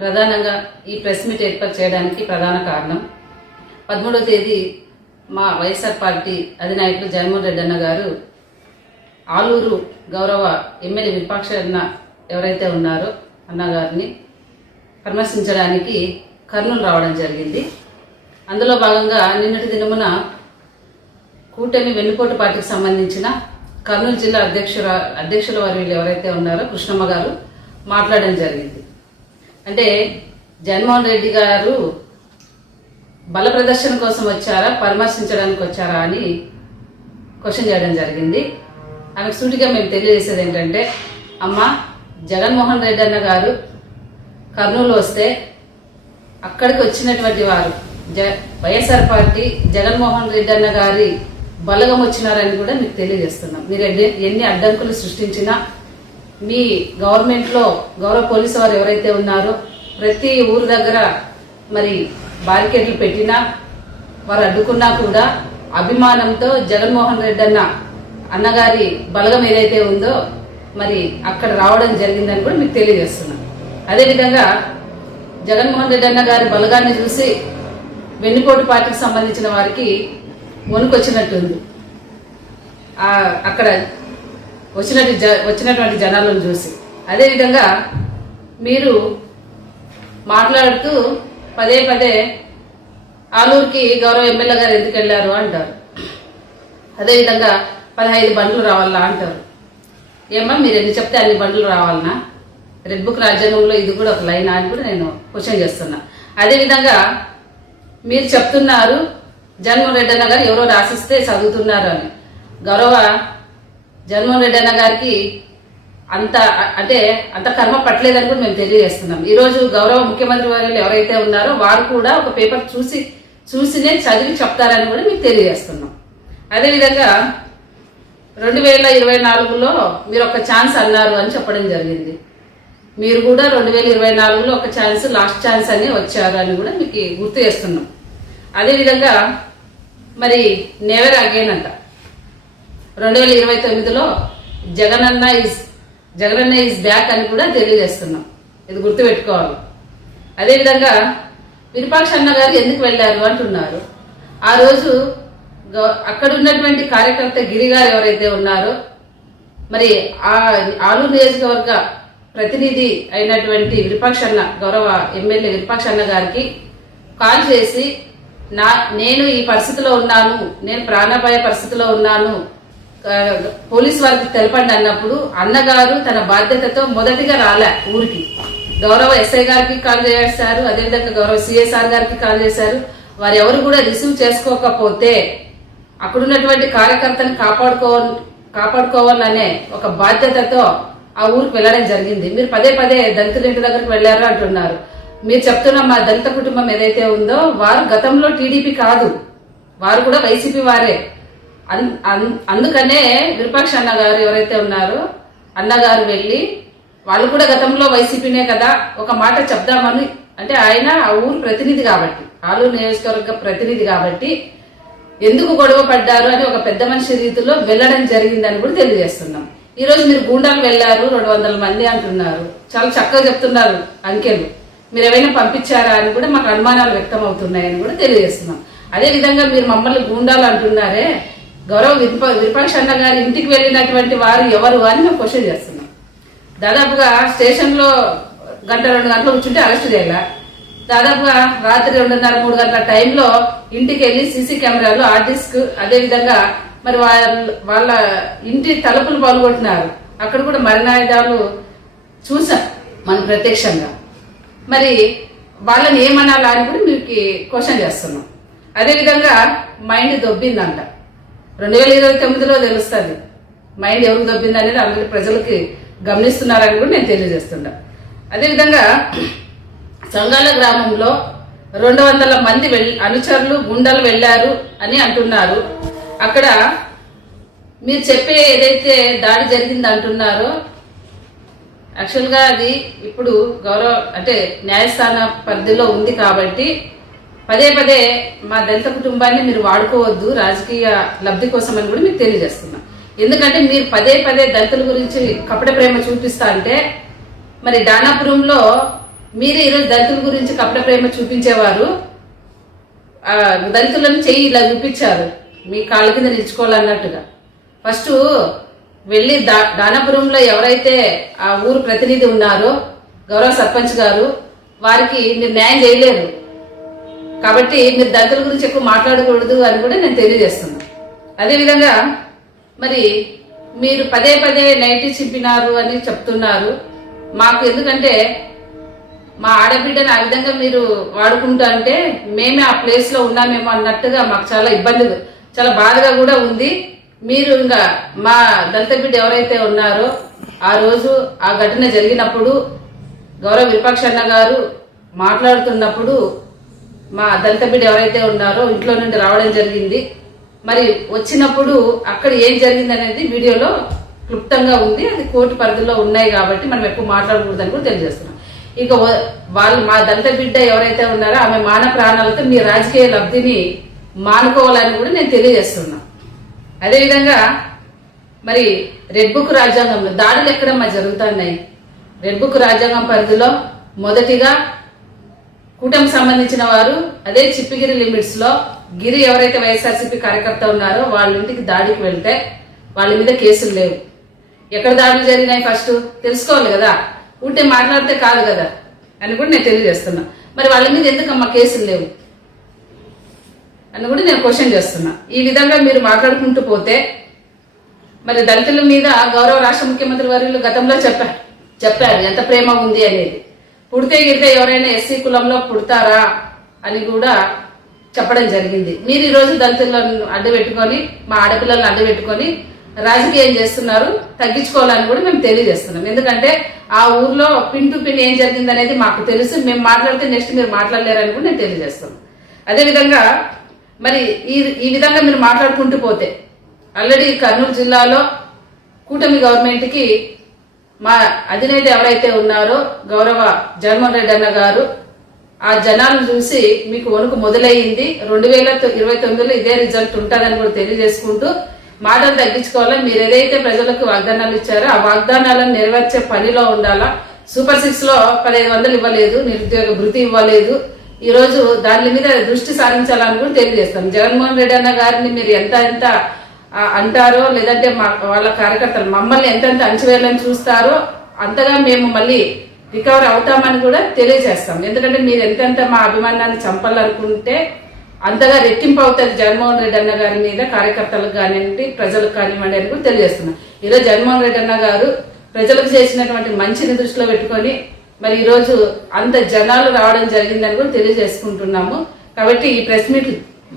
ప్రధానంగా ఈ press meet ఏర్పాటు చేయడానికి ప్రధాన కారణం 13వ తేదీ మా వైఎస్ఆర్ పార్టీ అధినాయకులు జగన్మోహన్ రెడ్డి అన్న గారు ఆలూరు గౌరవ ఎమ్మెల్యే విరూపాక్ష అన్న ఎవరైతే ఉన్నారో అన్నగారిని పరామర్శించడానికి కర్నూలు రావడం జరిగింది. అందులో భాగంగా నిన్నటి దినమున కూటమి వెన్నుపోటు పార్టీకి సంబంధించిన కర్నూలు జిల్లా అధ్యక్షుల వారు ఎవరైతే ఉన్నారో కృష్ణమ్మ గారు మాట్లాడడం జరిగింది. అంటే జగన్మోహన్ రెడ్డి గారు బల ప్రదర్శన కోసం వచ్చారా, పరామర్శించడానికి వచ్చారా అని క్వశ్చన్ చేయడం జరిగింది. ఆమెకు సూటిగా మేము తెలియజేసేది ఏంటంటే, అమ్మ జగన్మోహన్ రెడ్డి అన్న గారు కర్నూలు వస్తే అక్కడికి వచ్చినటువంటి వారు వైఎస్ఆర్ పార్టీ జగన్మోహన్ రెడ్డి అన్న గారి బలగం వచ్చినారని కూడా మీకు తెలియజేస్తున్నాం. మీరు ఎన్ని అడ్డంకులు సృష్టించినా మీ గవర్నమెంట్లో గౌరవ పోలీసు వారు ఎవరైతే ఉన్నారో ప్రతి ఊరు దగ్గర మరి బారికేడ్లు పెట్టినా వారు అడ్డుకున్నా కూడా అభిమానంతో జగన్మోహన్ రెడ్డి అన్నగారి బలగం ఏదైతే ఉందో మరి అక్కడ రావడం జరిగిందని కూడా మీకు తెలియజేస్తున్నాం. అదేవిధంగా జగన్మోహన్ రెడ్డి అన్న గారి బలగాన్ని చూసి వెన్నుపోటు పార్టీకి సంబంధించిన వారికి వణుకొచ్చినట్టుంది. అక్కడ వచ్చినటువంటి జనాలను చూసి. అదేవిధంగా మీరు మాట్లాడుతూ పదే పదే ఆలూరుకి గౌరవ ఎమ్మెల్యే గారు ఎందుకు వెళ్ళారు అంటారు. అదేవిధంగా 15 బండ్లు రావాలా అంటారు. ఏమన్నా మీరు ఎన్ని చెప్తే అన్ని బండ్లు రావాలనా? రెడ్ బుక్ రాజ్యాంగంలో ఇది కూడా ఒక లైనా అని కూడా నేను క్వశ్చన్ చేస్తున్నా. అదేవిధంగా మీరు చెప్తున్నారు జగన్మోహన్ రెడ్డి అన్న గారు ఎవరో రాసిస్తే చదువుతున్నారు అని. గౌరవ జగన్మోహన్ రెడ్డి అన్న గారికి అంత కర్మ పట్టలేదని కూడా మేము తెలియజేస్తున్నాం. ఈ రోజు గౌరవ ముఖ్యమంత్రి వారు ఎవరైతే ఉన్నారో వారు కూడా ఒక పేపర్ చూసినే చదివి చెప్తారని కూడా మీకు తెలియజేస్తున్నాం. అదేవిధంగా 2024లో మీరు ఒక ఛాన్స్ అన్నారు అని చెప్పడం జరిగింది. మీరు కూడా 2024లో ఒక ఛాన్స్, లాస్ట్ ఛాన్స్ అని వచ్చారు అని కూడా మీకు గుర్తు చేస్తున్నాం. అదేవిధంగా మరి నెవర్ అగైన్ అంట 2029లో జగనన్న ఈజ్ బ్యాక్ అని కూడా తెలియజేస్తున్నాం. ఇది గుర్తు పెట్టుకోవాలి. అదేవిధంగా విరూపాక్ష అన్న గారు ఎందుకు వెళ్ళారు అంటున్నారు. ఆ రోజు అక్కడ ఉన్నటువంటి కార్యకర్త గిరి గారు ఎవరైతే ఉన్నారో మరి ఆ ఆలూరు నియోజకవర్గ ప్రతినిధి అయినటువంటి విరూపాక్ష అన్న, గౌరవ ఎమ్మెల్యే విరూపాక్ష అన్న గారికి కాల్ చేసి నేను ఈ పరిస్థితిలో ఉన్నాను, నేను ప్రాణాపాయ పరిస్థితిలో ఉన్నాను, పోలీసు వారికి తెలపండి అన్నప్పుడు అన్నగారు తన బాధ్యతతో మొదటిగా రాలే ఊరికి. గౌరవ ఎస్ఐ గారికి కాల్ చేశారు, అదేవిధంగా గౌరవ సిఎస్ఆర్ గారికి కాల్ చేశారు. వారు ఎవరు కూడా రిసీవ్ చేసుకోకపోతే అక్కడున్నటువంటి కార్యకర్తను కాపాడుకోవాలనే ఒక బాధ్యతతో ఆ ఊరికి వెళ్ళడం జరిగింది. మీరు పదే పదే దళితుల ఇంటి దగ్గరకు వెళ్లారు అంటున్నారు. మీరు చెప్తున్న మా దళిత కుటుంబం ఏదైతే ఉందో వారు గతంలో టీడీపీ కాదు, వారు కూడా వైసీపీ వారే. అందుకనే విరూపాక్ష అన్న గారు ఎవరైతే ఉన్నారో అన్నగారు వెళ్ళి వాళ్ళు కూడా గతంలో వైసీపీనే కదా ఒక మాట చెప్దామని, అంటే ఆయన ఆ ఊరు ప్రతినిధి కాబట్టి, ఆలూరు నియోజకవర్గ ప్రతినిధి కాబట్టి ఎందుకు గొడవ పడ్డారు అని ఒక పెద్ద మనిషి రీతిలో వెళ్ళడం జరిగిందని కూడా తెలియజేస్తున్నాం. ఈ రోజు మీరు గూండాలు వెళ్లారు 200 మంది అంటున్నారు. చాలా చక్కగా చెప్తున్నారు అంకెలు. మీరు ఏమైనా పంపించారా అని కూడా మాకు అనుమానాలు వ్యక్తం అవుతున్నాయని కూడా తెలియజేస్తున్నాం. అదే విధంగా మీరు మమ్మల్ని గూండాలు అంటున్నారే, గౌరవ విరూపాక్ష అన్న గారి ఇంటికి వెళ్ళినటువంటి వారు ఎవరు అని మేము క్వశ్చన్ చేస్తున్నాం. దాదాపుగా స్టేషన్లో 1-2 గంటలు కూర్చుంటే అరెస్ట్ చేయాల. దాదాపుగా రాత్రి 2:30-3 గంటల టైంలో ఇంటికి వెళ్ళి సీసీ కెమెరాలు, హార్డ్ డిస్క్, అదేవిధంగా మరి వాళ్ళ ఇంటి తలుపులు పాల్గొంటున్నారు. అక్కడ కూడా మరణాయుధాలు చూసాం మనం ప్రత్యక్షంగా. మరి వాళ్ళని ఏమనాలా అని కూడా మీకు క్వశ్చన్ చేస్తున్నాం. అదేవిధంగా మైండ్ దొబ్బిందంట. 2029లో తెలుస్తుంది మైండ్ ఎవరికి దొబ్బింది అనేది అందరి ప్రజలకి గమనిస్తున్నారని కూడా నేను తెలియజేస్తున్నా. అదేవిధంగా సంగాల గ్రామంలో 200 మంది అనుచరులు గుండాలు వెళ్లారు అని అంటున్నారు. అక్కడ మీరు చెప్పే ఏదైతే దాడి జరిగింది అంటున్నారో యాక్చువల్గా అది ఇప్పుడు న్యాయస్థాన పరిధిలో ఉంది కాబట్టి పదే పదే మా దళిత కుటుంబాన్ని మీరు వాడుకోవద్దు రాజకీయ లబ్ధి కోసం అని కూడా మీకు తెలియజేస్తున్నాం. ఎందుకంటే మీరు పదే పదే దళితుల గురించి కపట ప్రేమ చూపిస్తా అంటే మరి దానాపురంలో మీరే ఈరోజు దళితుల గురించి కపట ప్రేమ చూపించేవారు. దళితులను చెయ్యి ఇలా చూపించారు, మీ కాళ్ళ కింద నిలుచుకోవాలన్నట్టుగా. ఫస్ట్ వెళ్ళి దానాపురంలో ఎవరైతే ఆ ఊరు ప్రతినిధి ఉన్నారో గౌరవ సర్పంచ్ గారు, వారికి మీరు న్యాయం చేయలేరు. కాబట్టి మీరు దళితుల గురించి ఎక్కువ మాట్లాడకూడదు అని కూడా నేను తెలియజేస్తున్నాను. అదేవిధంగా మరి మీరు పదే పదే నైటీ చింపినారు అని చెప్తున్నారు. మాకు ఎందుకంటే మా ఆడబిడ్డను ఆ విధంగా మీరు వాడుకుంటా అంటే మేమే ఆ ప్లేస్ లో ఉన్నామేమో అన్నట్టుగా మాకు చాలా ఇబ్బంది, చాలా బాధగా కూడా ఉంది. మీరు ఇంకా మా దళిత బిడ్డ ఎవరైతే ఉన్నారో ఆ రోజు ఆ ఘటన జరిగినప్పుడు గౌరవ విపక్ష అన్న గారు మాట్లాడుతున్నప్పుడు మా దళిత బిడ్డ ఎవరైతే ఉన్నారో ఇంట్లో నుండి రావడం జరిగింది. మరి వచ్చినప్పుడు అక్కడ ఏం జరిగింది అనేది వీడియోలో క్లుప్తంగా ఉంది. అది కోర్టు పరిధిలో ఉన్నాయి కాబట్టి మనం ఎక్కువ మాట్లాడకూడదని కూడా తెలియజేస్తున్నాం. ఇక వాళ్ళు మా దళిత బిడ్డ ఎవరైతే ఉన్నారో ఆమె మాన ప్రాణాలతో మీ రాజకీయ లబ్ధిని మానుకోవాలని కూడా నేను తెలియజేస్తున్నా. అదేవిధంగా మరి రెడ్ బుక్ రాజ్యాంగంలో దాడులు ఎక్కడమ్మా జరుగుతున్నాయి? రెడ్ బుక్ రాజ్యాంగం పరిధిలో మొదటిగా కూటమి సంబంధించిన వారు అదే చిప్పిగిరి లిమిట్స్ లో గిరి ఎవరైతే వైఎస్ఆర్సీపీ కార్యకర్త ఉన్నారో వాళ్ళ ఇంటికి దాడికి వెళ్తే వాళ్ళ మీద కేసులు లేవు. ఎక్కడ దాడులు జరిగినాయి ఫస్ట్ తెలుసుకోవాలి కదా, ఉంటే మాట్లాడితే కాదు కదా అని కూడా నేను తెలియజేస్తున్నా. మరి వాళ్ళ మీద ఎందుకమ్మా కేసులు లేవు అని కూడా నేను క్వశ్చన్ చేస్తున్నా. ఈ విధంగా మీరు మాట్లాడుకుంటూ పోతే మరి దళితుల మీద గౌరవ రాష్ట్ర ముఖ్యమంత్రి వర్యులు గతంలో చెప్పారు ఎంత ప్రేమ ఉంది అనేది. పుడితే గిడితే ఎవరైనా ఎస్సీ కులంలో పుడతారా అని కూడా చెప్పడం జరిగింది. మీరు ఈరోజు దళితులను అడ్డు పెట్టుకొని మా ఆడపిల్లలను అడ్డు పెట్టుకొని రాజకీయం చేస్తున్నారు. తగ్గించుకోవాలని కూడా మేము తెలియజేస్తున్నాం. ఎందుకంటే ఆ ఊర్లో పిన్ టు పిన్ ఏం జరిగింది అనేది మాకు తెలుసు. మేము మాట్లాడితే నెక్స్ట్ మీరు మాట్లాడలేరని కూడా నేను తెలియజేస్తున్నాను. అదేవిధంగా మరి ఈ విధంగా మీరు మాట్లాడుకుంటూ పోతే ఆల్రెడీ కర్నూలు జిల్లాలో కూటమి గవర్నమెంట్ కి మా అధినేత ఎవరైతే ఉన్నారో గౌరవ జగన్మోహన్ రెడ్డి అన్న గారు ఆ జనాలను చూసి మీకు వణుకు మొదలయ్యింది. 2029లో ఇదే రిజల్ట్ ఉంటుందని కూడా తెలియజేసుకుంటూ మాటలు తగ్గించుకోవాలా. మీరు ఏదైతే ప్రజలకు వాగ్దానాలు ఇచ్చారో ఆ వాగ్దానాలను నెరవేర్చే పనిలో ఉండాలా. సూపర్ 6 లో 1500 ఇవ్వలేదు, నిరుద్యోగ భృతి ఇవ్వలేదు. ఈ రోజు దాని మీద దృష్టి సారించాలని కూడా తెలియజేస్తాం. జగన్మోహన్ రెడ్డి అన్న గారిని మీరు ఎంత అంటారో లేదంటే వాళ్ళ కార్యకర్తలు మమ్మల్ని ఎంతెంత అంచవేయాలని చూస్తారో అంతగా మేము మళ్ళీ రికవర్ అవుతామని కూడా తెలియజేస్తాం. ఎందుకంటే మీరు ఎంతెంత మా అభిమానాన్ని చంపాలనుకుంటే అంతగా రెట్టింపు అవుతుంది జగన్మోహన్ రెడ్డి అన్న గారి మీద, కార్యకర్తలకు కానివ్వండి ప్రజలకు కానివ్వండి అని కూడా తెలియజేస్తున్నాం. ఈరోజు జగన్మోహన్ రెడ్డి అన్న గారు ప్రజలకు చేసినటువంటి మంచిని దృష్టిలో పెట్టుకొని మరి ఈ రోజు అంత జనాలు రావడం జరిగిందని కూడా తెలియజేసుకుంటున్నాము. కాబట్టి ఈ ప్రెస్ మీట్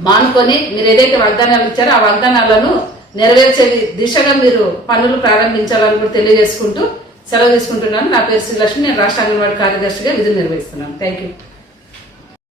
మానుకొని మీరు ఏదైతే వాగ్దానాలు ఇచ్చారో ఆ వాగ్దానాలను నెరవేర్చే దిశగా మీరు పనులు ప్రారంభించాలని కూడా తెలియజేసుకుంటూ సెలవు తీసుకుంటున్నాను. నా పేరు శ్రీలక్ష్మి, నేను రాష్ట్ర అంగన్వాడీ కార్యదర్శిగా విధులు నిర్వహిస్తున్నాను. Thank you.